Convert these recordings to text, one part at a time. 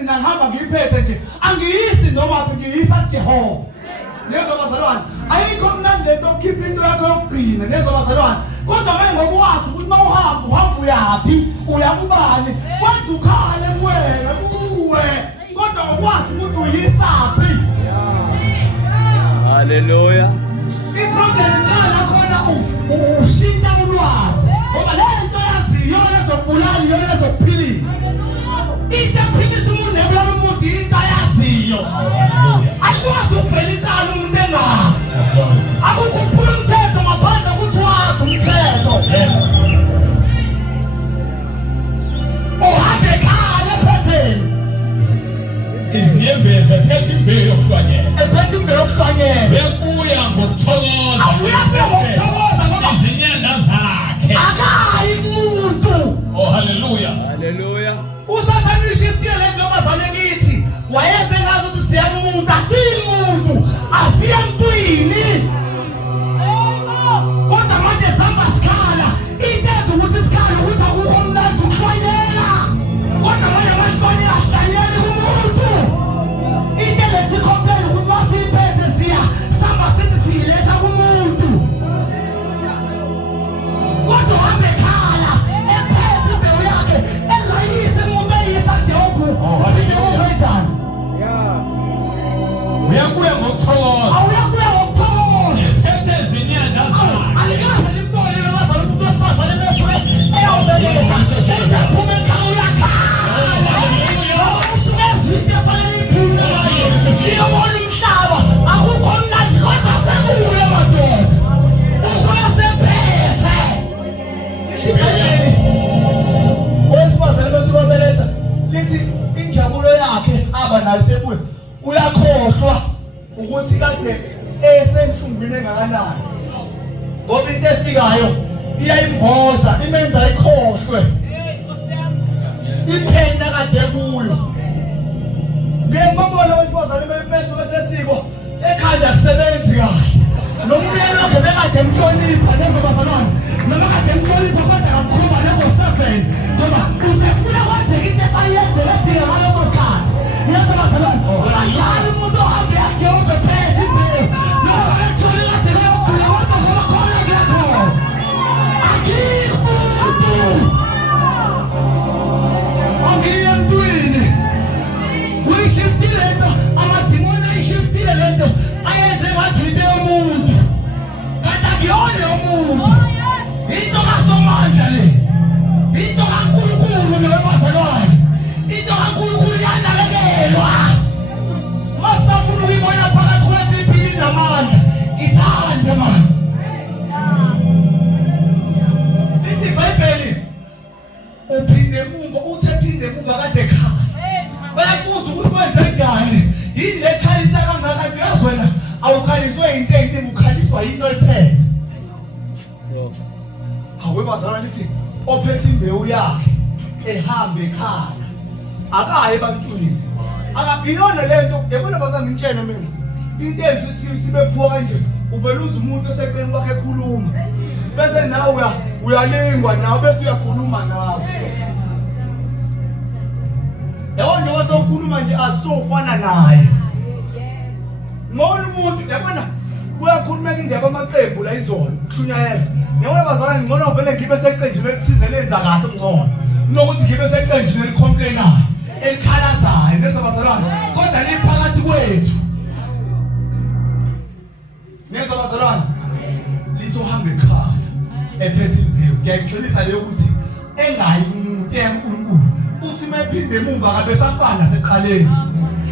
mina ngihamba ngiyiphethe nje angiyisi noma ngiyisa Jehova. Nezwa bazalwane ayikho mnandi lento okhipha into yakho yokugcina nezwa bazalwane kodwa ngengokwazi ukuthi mawuhamba uyapi uyakubani kwenza ukhale kuwena kuwe kodwa ngokwazi ukuthi uyisaphi. Hallelujah. Iproblem iqala khona ushintsha ulwazi ngoba lento yaziyo ezokubulala iyona ezokuphilisa. Into ephilisa umuntu nebulala umuntu into ayaziyo. Akwazi ukuvela iqala umuntu engazi. Akukho ukuphula umthetho ngaphandle kokuthi wazi umthetho. Uhambe ekhaya ephetheni. Izinyembezi ethetha imbewu yokuhlwanyela. Ephethe imbewu yokuhlwanyela. Bekuya ngokuthokoza. Awuyabuya ngokuthokoza ngoba izinyanda zakhe. akayi umuntu. Oh hallelujah. Hallelujah. Usathane ushiftiye lento abazane kithi wayenze ngazo ukuthi siyamuntu asimuntu asiyemntwini. Kodwa manje sihamba sikhala into ukuthi sikhala ukuthi akukho mnandi ukuhlwanyela kodwa manje masihlwanyela sihlanyele umuntu. Into lethi complain ukuthi masiphethe siya sihamba sithi siyiletha kumuntu kodwa uhambe ekhala ephethe imbewu yakhe engayisi umuntu eyisa Jehova. Uyabuya ngokuthokoza. Awuyabuya ngokuthokoza. Ethethe izinyanda zakhe. Alikaze limbone nabazali umuntu wesifazane besuke eyobeletha ephume ekhaya uyakhala. Usuke ezwide efanele iphuma iyobona umhlaba akukho mnandi kodwa sekuye madoda usuke sephethe. Owesifazane besuke obeletha lithi injabulo yakhe aba nayo sebuye uyakhohlwa ukuthi kade esenhlungwini engakanani ngoba into efikayo iyayimboza imenza ikhohlwe iphenda kade kuyo. Ngembona wesifazane besuke sesiko ekhanda kusebenzi kahle nomyeni wakhe bekade emhlonipha nezobazalwane noma kade emhlonipha kodwa kamkhumba ngo-7 ngoba usefuna kwenzeka into efayenzela edinga ngaleso sikhathi nezobazalwane kanjalo umuntu ohambe yaJehova ephethe imbewu noma ethole kade kayogcina kodwa ngoba khona kuyakhona akikho umuntu ongiye emntwini uyishiftile lento amadimoni ayishiftile lento ayenze ngathi into yomuntu kanti akuyona yomuntu into kaSomandla le into kaNkulunkulu nowebazalwane into kaNkulunkulu yanakekelwa. Masafuna ukuyibona phakathi kwempilo namandla ithande manje. Lithi iBhayibheli uphinde emuva uthi ephinde emuva kade ekhaya bayakuza ukuthi wenze njani yini lekhalisa kangaka ngiyazi wena awukhaliswe into eyiningi ukhaliswa yinto ephethe. Awebazalwane lithi ophethe imbewu yakhe ehambe ekhaya akaye ebantwini akabiyona lento yabona bazange ngitshene mina into enzithi sibephuwa kanje uvela uze umuntu eseceleni kwakhe ekhuluma bese nawe uyalingwa nawe bese uyakhuluma nawe. Yabona njengoba sewukhuluma nje asofana naye ngona umuntu yabona kuyakhulumeka indaba amaqembu la izolo kushunyayela. Yabona bazalwane ngcono vele ngibe seqenjini elithize lenza kahle ngcono nokuthi ngibe seqenjini elicomplainayo elikhalazayo nezabazalwane kodwa liphakathi kwethu nezabazalwane lithi uhambe ekhaya ephethe imbewu. Ngiyayixolisa leyo ukuthi engayi kumuntu eyaNkulunkulu uthi mayiphinde emuva kabe safana seqaleni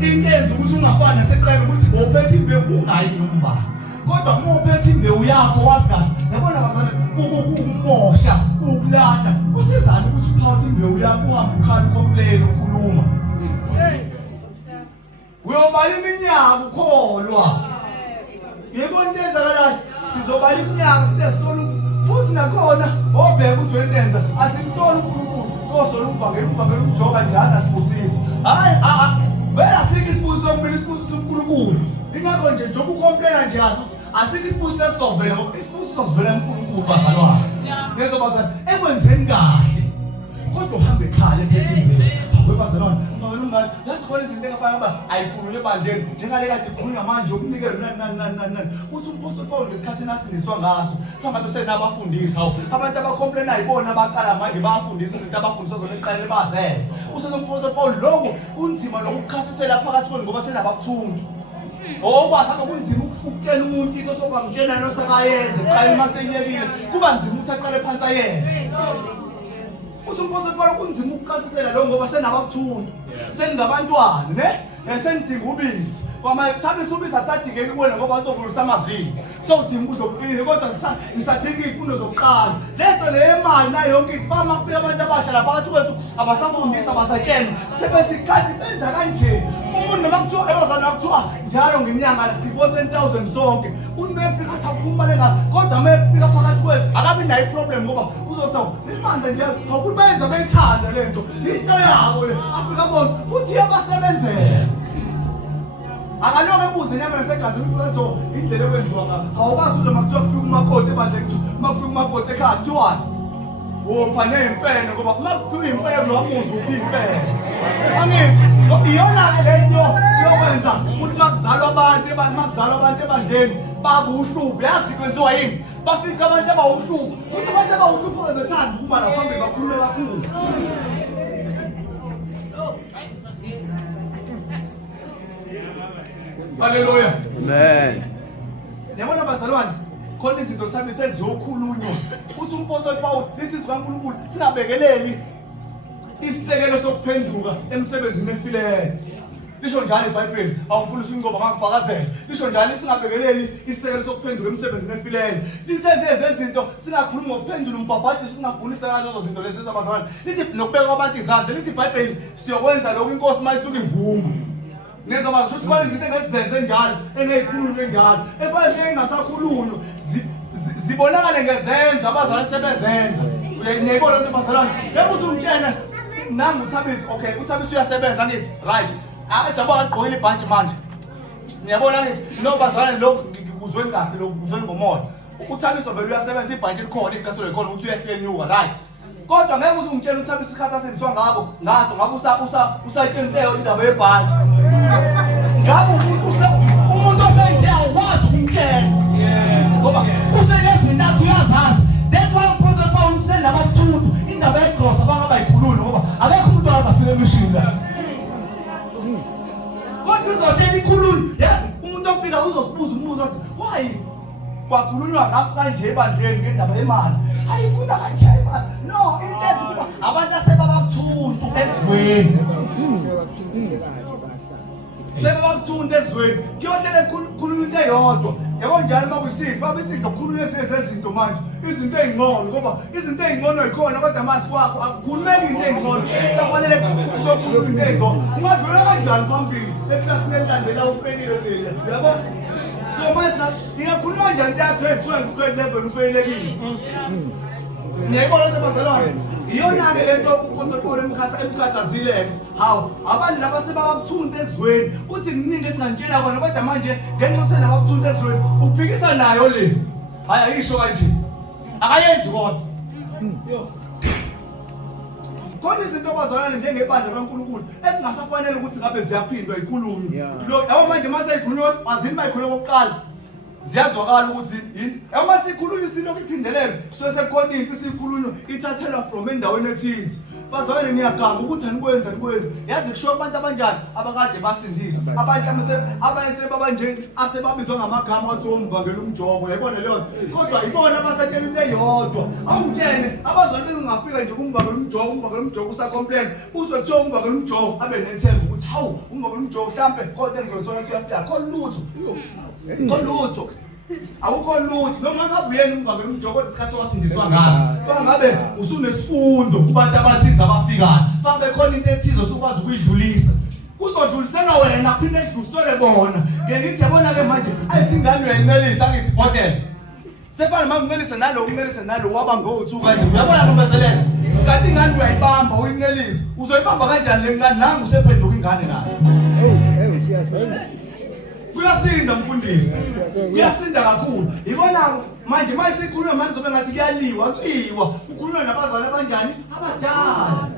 intenze ukuthi ungafani naseqaleni ukuthi bophethe imbewu ungayi nombani kodwa uma uphethe imbewu yakho wazi kahle yabona bazalwane kukumosha ukulahla kusizana ukuthi uphathe imbewu yakho uhambe ukhala ucomplain ukhuluma uyobala iminyaka ukholwa. Yebo into enzakalayo sizobala iminyaka siyasona futhi nakhona obheka ukuthi wentenza asimsona uNkulunkulu kosola umvangeli umjoba njalo asibusise hayi vela sike isibusiso kumina isibusiso uNkulunkulu ingakho nje njengoba ucomplaina nje asuthi asike isibusiso esizovela ngoba isibusiso sivela kuNkulunkulu bazalwane nezobazalwane ekwenzeni kahle kodwa uhambe ekhaya ephethe imbewu awebazalwane ngani yathi khona izinto engafana aba ayikhulunywe ebandleni njengale kade ikhulunywa manje ukunikela nani uthi umpostoli Paul ngesikhathi nasindiswa ngaso fangabe senabafundisa abantu abacomplaina ibona abaqala manje bayafundisa izinto abafundiswa zona eqale bazenze usezompostoli Paul lokho kunzima nokuchasisela phakathi kwenu ngoba senababuthuntu okwasaka kunzima ukutshela umuntu into sokwamtshela nosakayenze qala maseyekile kuba nzima ukuthi aqale phansi ayenze uthi umpostoli Paul kunzima ukuchasisela lo ngoba senababuthuntu seningabantwana ne senidinga ubisi kwamanje ubisi asadingeki kuwena ngoba uzovulisa amazinyo sowudinga ukudla okuqinile kodwa nisadinga izifundo zokuqala lento leyemali nayo yonke ifama afika abantu abasha lapha phakathi kwethu abasafundisa abasatshena sebethi kanti benza kanje umuntu noma kuthiwa eyozana kuthiwa njalo ngenyanga sikhipha 10,000 zonke unefika athi aphuma lenga kodwa mayefika phakathi kwethu akabi nayo iproblem ngoba uzothi imandla nje akubenza beyithanda lento into yabo le Afrika bonke futhi iyabasebenzela akaloke ebuze nyama lesegazini ufika nto indlela ekwenziwa ngayo awukwazi uze makuthiwa kufika umakoti ebandleni kuthiwa makufika umakoti ekhaya kuthiwani upha ney'mpene ngoba makuphiwa iy'mpene lo wamuzi uphi iy'mpene angithi iyona-ke lento yokwenza ukuthi makuzalwa abantu ebandleni babuhlupho yazi kwenziwa yini bafica abantu abawuhlupho futhi abantu abawuhlupho bethanda ukuma la phambili bakhulume kakhulu Hallelujah. Amen. Yabona bazalwane khona izinto mhlawumbe sezizokhulunywa uthi umpostoli Paul lithi zikaNkulunkulu singabekeleli isisekelo sokuphenduka emsebenzini efileyo lisho njalo iBhayibheli awufundisa ingcobo ngakufakazela lisho njalo singabekeleli isisekelo sokuphenduka emsebenzini efileyo lisezeze izinto singakhulumi ngokuphendula umbhabhadi singafundisa ngalezo zinto lezi zabazalwane lithi nokubeka abantu izandla lithi iBhayibheli siyokwenza lokho inkosi mayisuka ivuma Nezoma ukuthi khona izinto engezizenze njalo engeyikhulunywe njalo efanele engasakhulunywa zibonakale ngezenzo abazalwane sebezenza uyayibona into bazalwane bekuthi umtshela nangu uThabisi okay uThabisi uyasebenza nithi right athi yabo aqoqile ibhanti manje niyabona nithi no bazalwane lokho ngikuzwe kahle lokho kuzwe ngomoya uThabisi vele uyasebenza ibhanti likhona icathulo likhona ukuthi uyehlenyuka right kodwa ngeke uze ungitshela uThabisi isikhathi asendiswa ngaso ngabe usayitshela into indaba yebhanti ngabe umuntu osenje awukwazi ukumtshela ngoba usenezintathu uyazazi that's why umpostoli Paul usenababuthuntu indaba yegross abangaba yikhulula ngoba akekho umuntu owazi afike emishini la kodwa uzotshela ikhulula yazi umuntu ofika uzosibuza umuzi wathi why kwakhulunywa ngafu kanje ebandleni ngendaba yemali ayifuna kanje imali no intenze kuba abantu asebabuthuntu ezweni sebabuthuntu ezweni kuyotela khulunywa into eyodwa yabo njalo makusifa abesidla khulunywa sezezinto manje izinto ezingcono ngoba izinto ezingcono ikhona kodwa mase kwakho akukhulumeki into ezingcono safanele ukukhuluma into ezingcono ungadlula kanjani phambili eklasini entandela ufeyile phela yabo so manje ngiyakhuluma nje into ya grade 12 grade 11 ufeyilekile niyayibona into bazalwane iyona-ke lento umpostoli Paul emkhathazile hawu abantu laba sebabuthuntu ezweni uthi kuningi esingantshela kona kodwa manje ngenxa usenababuthuntu ezweni uphikisa nayo le hhayi ayisho kanje akayenzi kodwa khona izinto abazalwane njengebandla kaNkulunkulu ekungasafanele ukuthi ngabe ziyaphindwa yikhulunywe yabo manje maseyikhulunywa azini bayikhulunywa kokuqala ziyazwakala ukuthi uma sikhulunywa isilokhu iphindelele kusuke sekukhona into isikhulunywa ithathelwa from endaweni ethize bazalwane niyagamba ukuthi anikwenza yazi kusho abantu abanjani abakade basindiswa abantu abanye sebabanje asebabizwa ngamagama athi omvangela umjobo yayibona leyo kodwa ibona abasatshela into eyodwa awungitshene abazalwane bengafika nje umvangela umjobo usacomplain uzothiwa umvangela umjobo abe nethemba ukuthi hawu umvangela umjobo mhlambe kodwa engizothola ukuthi uyafika kolutho awukho lutho noma ngabe uyena umvangela umjobo isikhathi wasindiswa ngaso fangabe usunesifundo kubantu abathize abafikayo fangabe khona into ethize osukwazi ukuyidlulisa uzodlulisela wena phinde edlulisele bona ngelithi yabona ke manje ayithi ingane uyayincelisa ngithi hotel sefana mangincelise nalo wabambe uthu kanje uyabona ngombezelelo kanti ingane uyayibamba uyincelisa uzoyibamba kanjani lencane nangu usephenduka ingane nayo siyasenza kuyasinda mfundisi kuyasinda kakhulu ibona manje mayisikhuluma manje zobe ngathi kuyaliwa ukhuluma nabazali abanjani abadala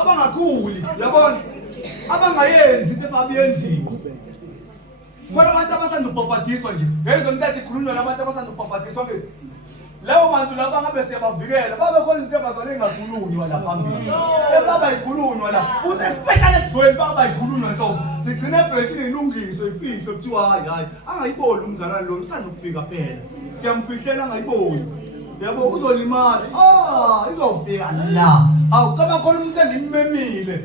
abangakhuli yabona abangayenzi into ebayenziwa khona abantu abasanda ukubhabhadiswa nje ngezwe mntati ikhulunywa nabantu abasanda ukubhabhadiswa ngithi labo bantu laba ngabe siyabavikela babe khona izinto abazale engakhulunywa la phambili ebaba ikhulunywa la futhi especially ejoyini baba ikhulunywa nhlobo sigcina ebhekile ilungiso ifihlo kuthiwa hayi angayiboni umzalwane lo usanda ukufika phela siyamfihlela angayiboni yabo uzolimala izofika la awucaba khona umuntu engimemile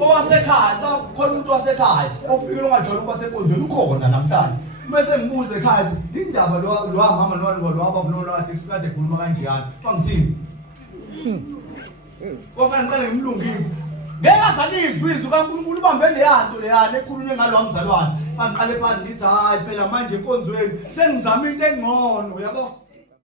owasekhaya khona umuntu wasekhaya ofikile ongajola ukuba senkondweni ukhona namhlanje bese ngibuze ekhaya indaba lo mama lo baba lo kade sikade ekhuluma kanjani fangithini kofana ngiqale ngimlungise ngeke azalizwe izwi kaNkulunkulu ubambe leyanto leyana ekhulunywe ngalo mzalwane fangiqale phansi ngithi hayi phela manje enkonzweni sengizama into engcono yabo